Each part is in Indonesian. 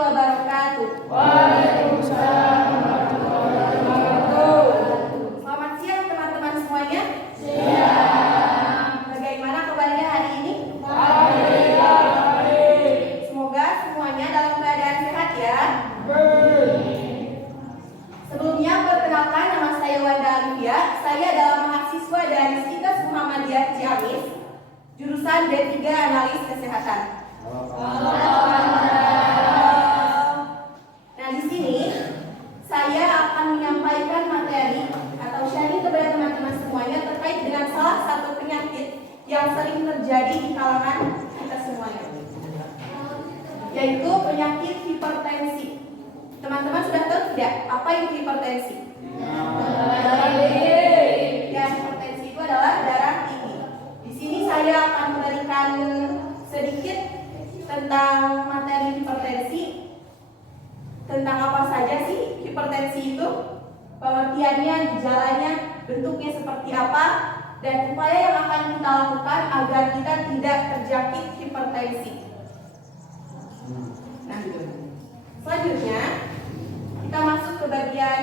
wabarakatuh. Waalaikumsalam warahmatullahi wabarakatuh. Selamat siang teman-teman semuanya. Siang. Bagaimana kabarnya hari ini? Alhamdulillah baik. Semoga semuanya dalam keadaan sehat ya. Sebelumnya perkenalkan, nama saya Wanda Alivia. Saya adalah mahasiswa dari Situs Muhammadiyah Ciamis, jurusan D3 Analis Kesehatan. Nah, di sini saya akan menyampaikan materi atau sharing kepada teman-teman semuanya terkait dengan salah satu penyakit yang sering terjadi di kalangan kita semuanya, yaitu penyakit hipertensi. Teman-teman sudah tahu tidak apa itu hipertensi? Ya, hipertensi itu adalah darah tinggi. Di sini saya akan memberikan sedikit tentang materi hipertensi, tentang apa saja sih hipertensi itu, pengertiannya, gejalanya, bentuknya seperti apa, dan upaya yang akan kita lakukan agar kita tidak terjangkit hipertensi. Nah, selanjutnya kita masuk ke bagian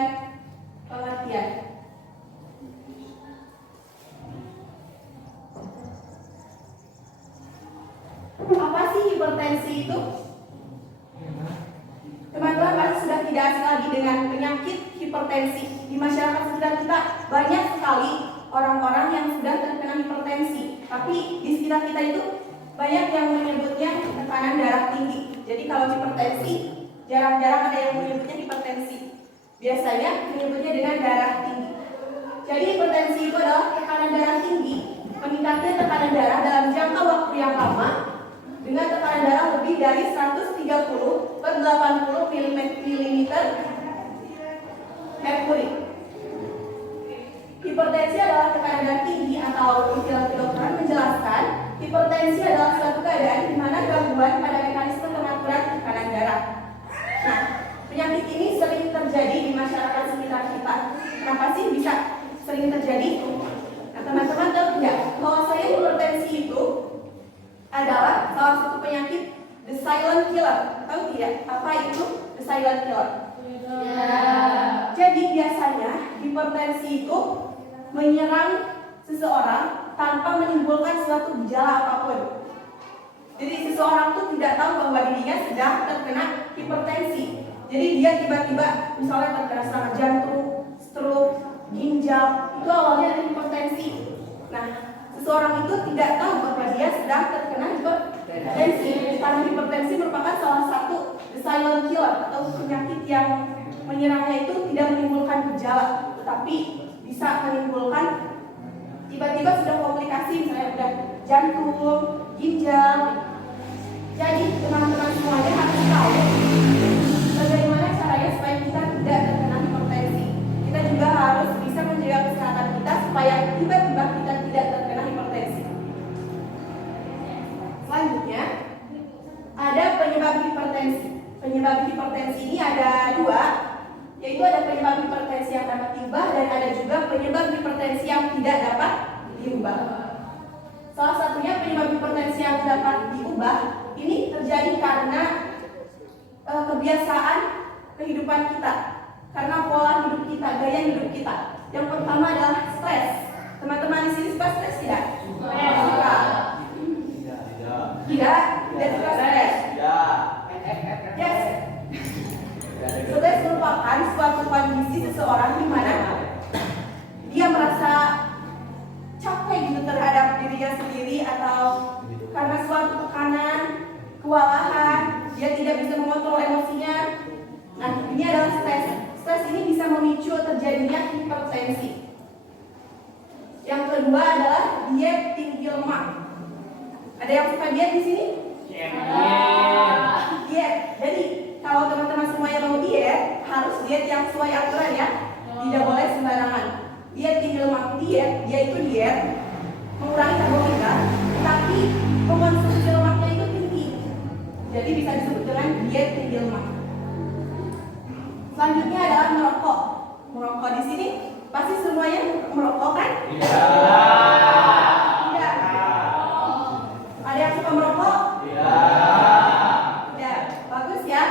pengertian. Apa sih hipertensi itu? Teman-teman pasti sudah tidak asing lagi dengan penyakit hipertensi. Di masyarakat sekitar kita banyak sekali orang-orang yang sudah terkena hipertensi. Tapi di sekitar kita itu banyak yang menyebutnya tekanan darah tinggi. Jadi kalau hipertensi jarang-jarang ada yang menyebutnya hipertensi. Biasanya menyebutnya dengan darah tinggi. Jadi hipertensi itu adalah tekanan darah tinggi, meningkatnya tekanan darah dalam jangka waktu yang lama dengan tekanan darah lebih dari 130/80 mm merkuri. Hipertensi adalah tekanan darah tinggi, atau istilah kedokteran menjelaskan hipertensi adalah suatu keadaan di mana gangguan pada mekanisme pengaturan tekanan darah. Nah, penyakit ini sering terjadi di masyarakat sekitar kita. Kenapa sih bisa sering terjadi? Nah, teman-teman tahu tidak bahwa saya hipertensi itu adalah salah satu penyakit the silent killer. Tahu tidak apa itu the silent killer? Jadi biasanya hipertensi itu menyerang seseorang tanpa menimbulkan suatu gejala apapun. Jadi seseorang itu tidak tahu bahwa dirinya sedang terkena hipertensi. Jadi dia tiba-tiba misalnya terkena serangan jantung, stroke, ginjal, itu awalnya dari hipertensi. Nah, seseorang itu tidak tahu bahwa dia sedang terkena hipertensi, karena hipertensi merupakan salah satu the silent killer atau penyakit yang menyerangnya itu tidak menimbulkan gejala, tetapi bisa menimbulkan tiba-tiba sudah komplikasi, misalnya sudah jantung, ginjal. Jadi teman-teman semuanya harus tahu bagaimana caranya supaya kita tidak terkena hipertensi. Kita juga harus bisa menjaga kesehatan kita supaya tiba-tiba kita tidak terkena hipertensi. Selanjutnya ada penyebab hipertensi. Penyebab hipertensi ini ada dua, yaitu ada penyebab hipertensi yang dapat diubah dan ada juga penyebab hipertensi yang tidak dapat diubah. Salah satunya penyebab hipertensi yang dapat diubah ini terjadi karena kebiasaan kehidupan kita, karena pola hidup kita, gaya hidup kita. Yang pertama adalah stres. Teman-teman di sini suka stres tidak? Suka. Tidak suka stres. Yes. Stres merupakan suatu kondisi seseorang di mana dia merasa capek gitu terhadap dirinya sendiri, atau karena suatu tekanan, kewalahan, dia tidak bisa mengontrol emosinya. Nah, ini adalah stres. Stres ini bisa memicu terjadinya hipertensi. Yang kedua adalah diet tinggi lemak. Ada yang suka diet di sini? Diet. Jadi kalau teman-teman semuanya mau diet, harus diet yang sesuai aturan ya. Tidak boleh sembarangan. Diet tinggi lemak, dia itu diet mengurangi karbohidrat, tapi mengonsumsi lemaknya itu tinggi. Jadi bisa disebut dengan diet tinggi lemak. Selanjutnya adalah merokok. Merokok di sini pasti semuanya merokok kan? Iya. Tidak. Ada yang suka merokok? Iya. Ya, bagus ya.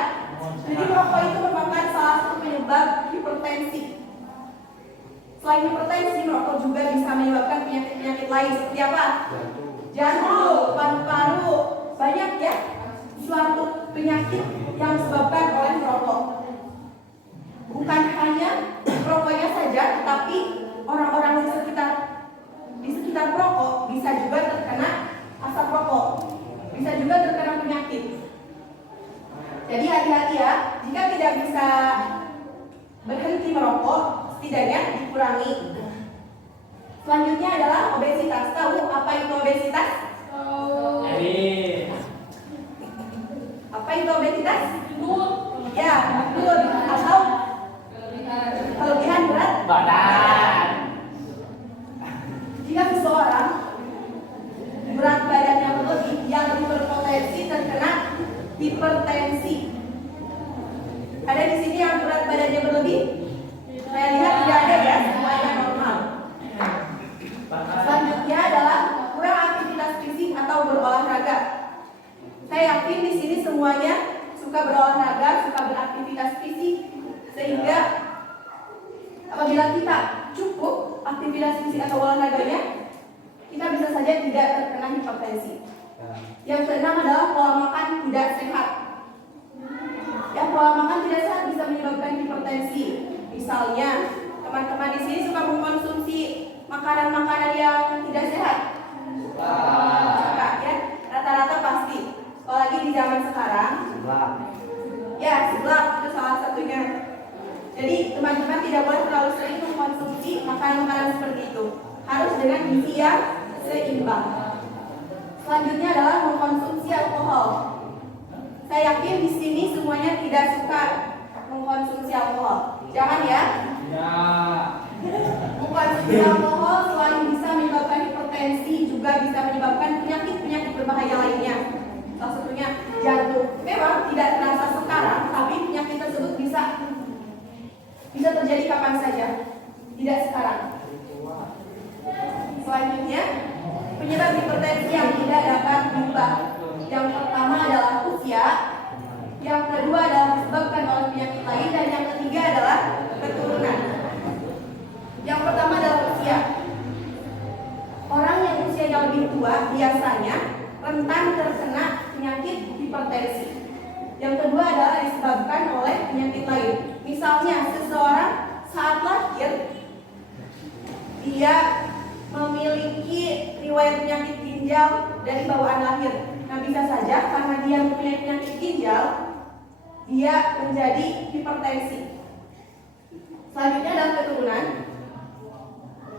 hipertensi, merokok juga bisa menyebabkan penyakit-penyakit lain seperti apa? Jantung, paru-paru, banyak ya suatu penyakit yang disebabkan oleh merokok. Bukan hanya perokoknya saja, tetapi orang-orang di sekitar perokok bisa juga terkena asap rokok, bisa juga terkena penyakit. Jadi hati-hati ya, jika tidak bisa berhenti merokok, setidaknya dikurangi. Selanjutnya adalah obesitas. Tahu apa itu obesitas? Apa itu obesitas? Ya, betul. Atau kelebihan berat badan. Jika seseorang berat badannya berlebih, yang lebih berpotensi terkena hipertensi. Ada di sini yang berat badannya berlebih? Saya lihat tidak ada ya, semuanya normal. Selanjutnya adalah kurang aktivitas fisik atau berolahraga. Saya yakin di sini semuanya suka berolahraga, suka beraktivitas fisik, sehingga apabila kita cukup aktivitas fisik atau olahraganya, kita bisa saja tidak terkena hipertensi. Yang keenam adalah pola makan tidak sehat. Ya, pola makan tidak sehat bisa menyebabkan hipertensi. Misalnya, teman-teman di sini suka mengkonsumsi makanan-makanan yang tidak sehat. Suka ya, rata-rata pasti. Apalagi di zaman sekarang. Ya, seblak itu salah satunya. Jadi teman-teman tidak boleh terlalu sering mengkonsumsi makanan-makanan seperti itu. Harus dengan gizi yang seimbang. Selanjutnya adalah mengkonsumsi alkohol. Saya yakin di sini semuanya tidak suka mengkonsumsi alkohol. Jangan ya. Mengkonsumsi alkohol selain bisa menyebabkan hipertensi, juga bisa menyebabkan penyakit-penyakit berbahaya lainnya. Salah satunya jantung. Memang tidak terasa sekarang, tapi penyakit tersebut bisa terjadi kapan saja, tidak sekarang. Selanjutnya, penyebab hipertensi yang tidak dapat diubah. Yang pertama adalah usia, yang kedua adalah disebabkan oleh penyakit lain, dan yang ketiga adalah keturunan. Yang pertama adalah usia. Orang yang usianya lebih tua biasanya rentan terkena penyakit hipertensi. Yang kedua adalah disebabkan oleh penyakit lain. Misalnya seseorang saat lahir dia memiliki riwayat penyakit ginjal dari bawaan lahir. Nah, bisa saja karena dia mempunyai penyakit ginjal, dia menjadi hipertensi. Selanjutnya adalah keturunan.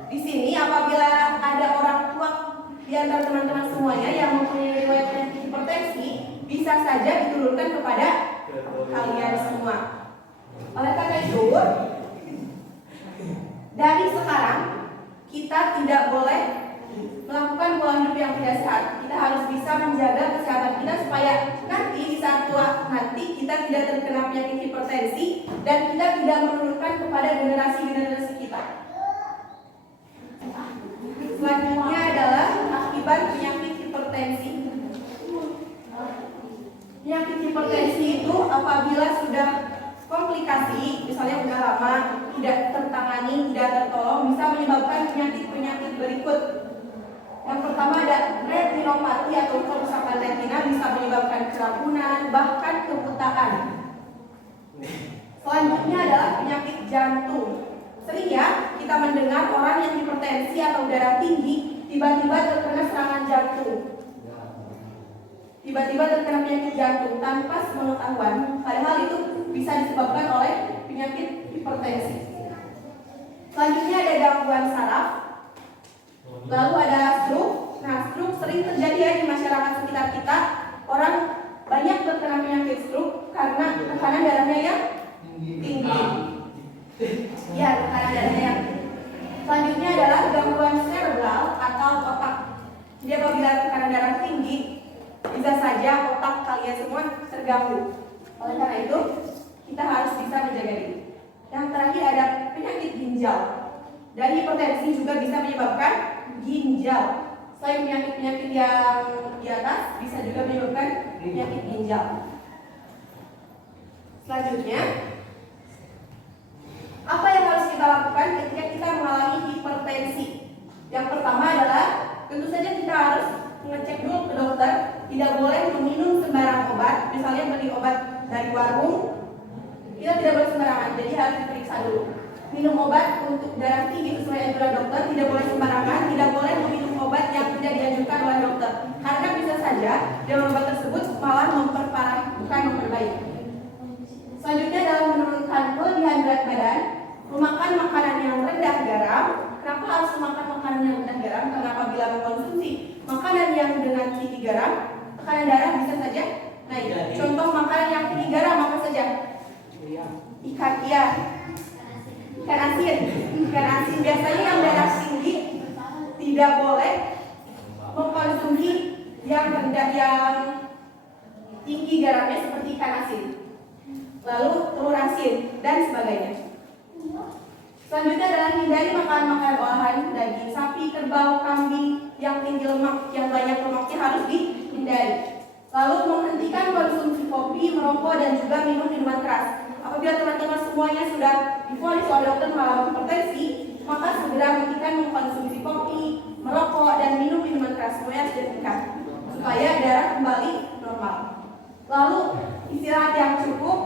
Di sini apabila ada orang tua di antara teman-teman semuanya yang mempunyai riwayat penyakit hipertensi, bisa saja diturunkan kepada kalian semua. Oleh karena itu, dari sekarang kita tidak boleh melakukan pola hidup yang tidak sehat. Kita harus bisa menjaga kesehatan kita supaya nanti di saat tua nanti kita tidak terkena penyakit hipertensi dan kita tidak menurunkan kepada generasi-generasi kita. Selanjutnya adalah akibat penyakit hipertensi. Penyakit hipertensi itu apabila sudah komplikasi, misalnya sudah lama tidak tertangani, tidak tertolong, bisa menyebabkan penyakit-penyakit berikut. Yang pertama ada retinopati atau kerusakan retina, bisa menyebabkan keracunan, bahkan kebutaan. Selanjutnya adalah penyakit jantung. Sering ya kita mendengar orang yang hipertensi atau darah tinggi tiba-tiba terkena serangan jantung. Tiba-tiba terkena penyakit jantung tanpa sepengetahuan, padahal itu bisa disebabkan oleh penyakit hipertensi. Selanjutnya ada gangguan saraf. Lalu ada stroke. Nah, stroke sering terjadi ya di masyarakat sekitar kita. Orang banyak terkena penyakit stroke karena tekanan darahnya yang tinggi. Ya, tekanan darahnya yang tinggi. Selanjutnya adalah gangguan cerebral atau otak. Jadi apabila tekanan darah tinggi, bisa saja otak kalian semua terganggu. Oleh karena itu, kita harus bisa menjaga diri. Yang terakhir ada penyakit ginjal. Dan hipertensi juga bisa menyebabkan ginjal. Selain penyakit-penyakit yang di atas, bisa juga menyebabkan penyakit ginjal. Selanjutnya Apa yang harus kita lakukan ketika kita mengalami hipertensi? Yang pertama adalah tentu saja kita harus mengecek dulu ke dokter. Tidak boleh meminum sembarang obat. Misalnya beli obat dari warung, kita tidak boleh sembarangan. Jadi harus diperiksa dulu. Minum obat untuk darah tinggi sesuai anjuran dokter tidak boleh sembarangan. Tidak boleh meminum obat yang tidak dianjurkan oleh dokter, karena bisa saja dalam obat tersebut malah memperparah bukan memperbaiki. Selanjutnya adalah menurunkan kelebihan berat badan, memakan makanan yang rendah garam. Kenapa harus memakan makanan yang rendah garam? Karena apabila mengkonsumsi makanan yang dengan tinggi garam, tekanan darah bisa saja naik. Contoh makanan yang tinggi garam apa saja? Ikan asin. Biasanya yang darah tinggi tidak boleh mengkonsumsi yang rendah, yang tinggi garamnya seperti ikan asin, lalu telur asin dan sebagainya. Selanjutnya adalah hindari makanan olahan daging sapi, kerbau, kambing yang tinggi lemak, yang banyak lemaknya harus dihindari. Lalu menghentikan konsumsi kopi, merokok dan juga minum minuman keras. Apabila teman-teman semuanya sudah divonis oleh dokter mengalami hipertensi, maka segera hentikan mengkonsumsi kopi, merokok dan minum minuman keras. Semuanya harus dihentikan supaya darah kembali normal. Lalu istirahat yang cukup,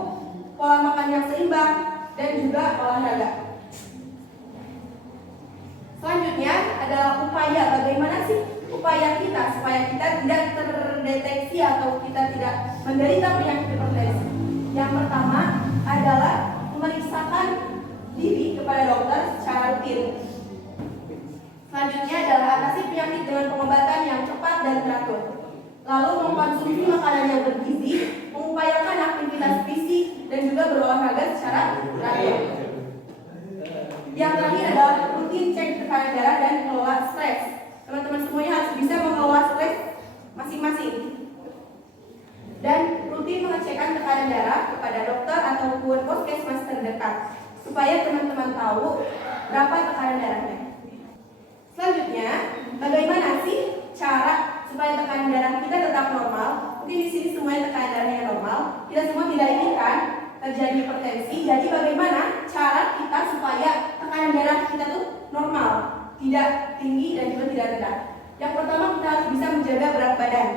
pola makan yang seimbang dan juga olahraga. Selanjutnya adalah upaya. Bagaimana sih upaya kita supaya kita tidak terdeteksi atau kita tidak menderita penyakit hipertensi? Yang pertama adalah memeriksakan diri kepada dokter secara rutin. Selanjutnya adalah atasi penyakit dengan pengobatan yang cepat dan teratur. Lalu mengkonsumsi makanan yang bergizi, mengupayakan aktivitas fisik dan juga berolahraga secara teratur. Yang terakhir adalah rutin cek tekanan darah dan kelola stres. Teman-teman semuanya harus bisa mengelola stres masing-masing. Dan rutin mengecekkan tekanan darah kepada dokter ataupun puskesmas terdekat supaya teman-teman tahu berapa tekanan darahnya. Selanjutnya, bagaimana sih cara supaya tekanan darah kita tetap normal? Mungkin di sini semuanya tekanan darahnya normal. Kita semua tidak inginkan terjadi hipertensi. Jadi bagaimana cara kita supaya tekanan darah kita tuh normal, tidak tinggi dan juga tidak rendah? Yang pertama, kita harus bisa menjaga berat badan.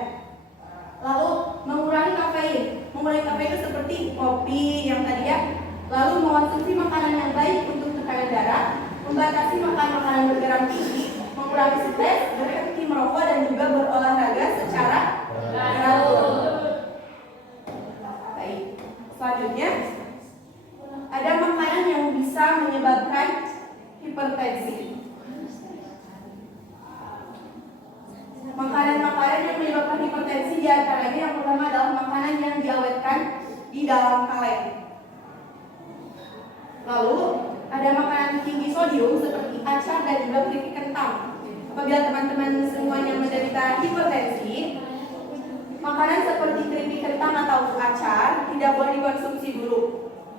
Lalu mengurangi kafein. Mengurangi kafein itu seperti kopi yang tadi ya. Lalu mengonsumsi makanan yang baik untuk tekanan darah, membatasi makan makanan bergaram tinggi, mengurangi stres, berhenti merokok dan juga berolahraga secara teratur. Baik. Selanjutnya ada makanan yang bisa menyebabkan hipertensi. Makanan-makanan yang menyebabkan hipertensi diantaranya yang pertama adalah makanan yang diawetkan di dalam kaleng. Lalu ada makanan tinggi sodium seperti acar dan juga keripik kentang. Apabila teman-teman semuanya menderita hipertensi, makanan seperti keripik kentang atau acar tidak boleh dikonsumsi dulu.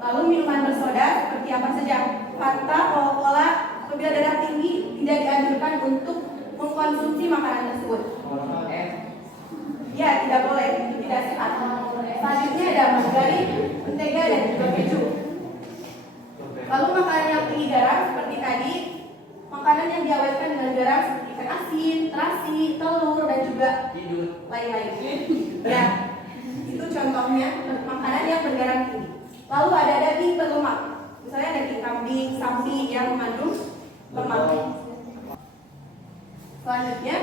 Lalu minuman bersoda seperti apa saja? Fanta, Coca-Cola. Apabila darah tinggi tidak dianjurkan untuk mengkonsumsi makanan tersebut. Ya, tidak boleh, itu tidak sehat. Selanjutnya ada margarin, mentega dan juga keju. Lalu makanan yang tinggi garam seperti tadi, makanan yang diawetkan dengan garam seperti ikan asin, terasi, telur dan juga lain-lain. Ya, itu contohnya makanan yang bergaram tinggi. Lalu ada daging berlemak, misalnya daging kambing, sapi yang mengandung lemak. Selanjutnya,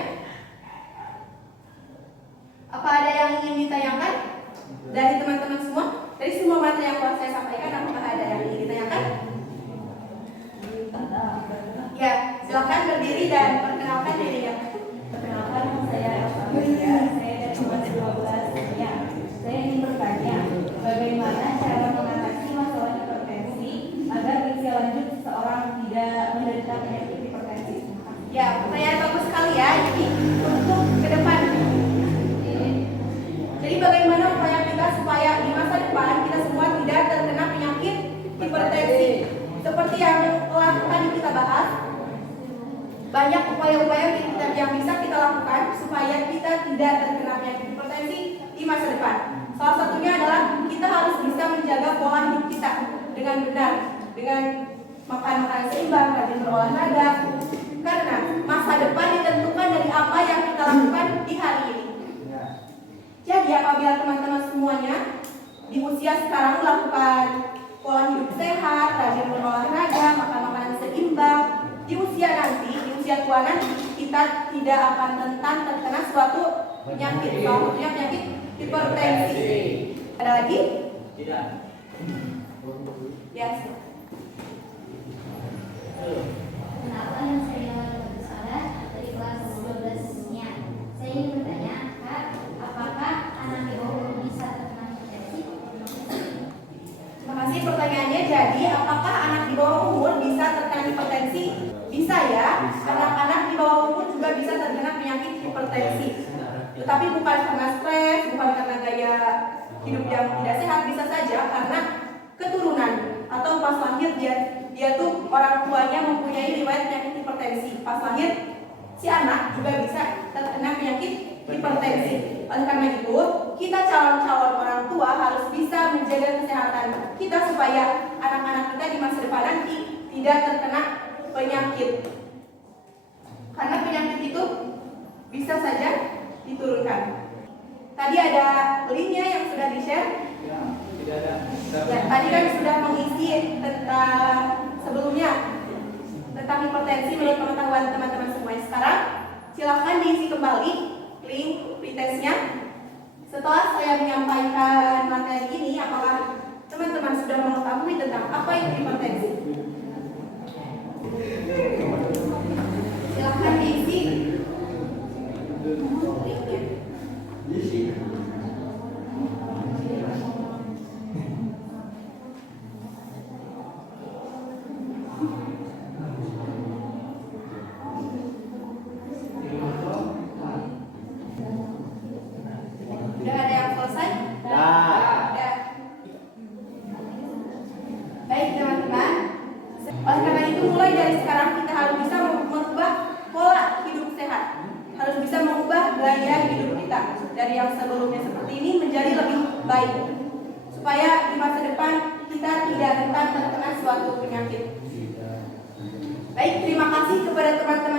apa ada yang ingin ditanyakan dari teman-teman semua? Dari semua materi yang telah saya sampaikan, apakah ada yang ingin ditanyakan? Ya, silakan berdiri dan perkenalkan dirinya. Perkenalkan, saya Maria, saya dari kelas 12. Ya, saya ingin bertanya, bagaimana cara mengatasi masalah hipertensi agar usia lanjut seseorang tidak menderita penyakit hipertensi? Ya, pertanyaan bagus sekali ya. Jadi untuk ke depan. Jadi bagaimana upaya kita supaya di masa depan kita semua tidak terkena penyakit hipertensi? Seperti yang telah tadi kita bahas, banyak upaya-upaya yang bisa kita lakukan supaya kita tidak terkena penyakit hipertensi di masa depan. Salah satunya adalah kita harus bisa menjaga pola hidup kita dengan benar, dengan makan makanan seimbang, rajin berolahraga. Karena masa depan ditentukan dari apa yang kita lakukan di hari ini. Jadi apabila teman-teman semuanya di usia sekarang melakukan pola hidup sehat, rajin berolahraga, makan makanan seimbang, di usia nanti, di usia tua nanti, kita tidak akan rentan terkena suatu penyakit, salah satunya penyakit hipertensi. Ada lagi? Tidak. Ya. Kenapa yang saya bersalah dari kelas 12-nya? Saya ingin bertanya, Kak, apakah anak di bawah umur bisa terkena hipertensi? Terima kasih pertanyaannya. Jadi, apakah anak di bawah umur bisa terkena hipertensi? Bisa ya. Anak-anak di bawah umur juga bisa terkena penyakit hipertensi. Tetapi bukan karena stres, bukan karena gaya hidup yang tidak sehat, bisa saja karena keturunan atau pas lahir dia tuh orang tuanya mempunyai riwayat penyakit hipertensi. Pas lahir si anak juga bisa terkena penyakit hipertensi. Oleh karena itu, kita calon-calon orang tua harus bisa menjaga kesehatan kita supaya anak-anak kita di masa depan nanti tidak terkena penyakit. Karena penyakit itu bisa saja diturunkan. Tadi ada linknya yang sudah di-share. Tidak ada. Ya, tadi kan sudah mengisi tentang sebelumnya tentang hipertensi menurut pengetahuan teman-teman semua. Sekarang silakan diisi kembali link pretestnya. Setelah saya menyampaikan materi ini, apakah teman-teman sudah mengetahui tentang apa itu hipertensi? Silakan diisi linknya. Sudah ada yang selesai? Ada. Baik teman-teman. Oleh karena itu mulai dari sekarang kita harus bisa mengubah pola hidup sehat. Harus bisa mengubah gaya hidup kita dari yang sebelumnya seperti ini menjadi lebih baik. Supaya di masa depan kita tidak rentan terkena suatu penyakit. Baik, terima kasih kepada teman-teman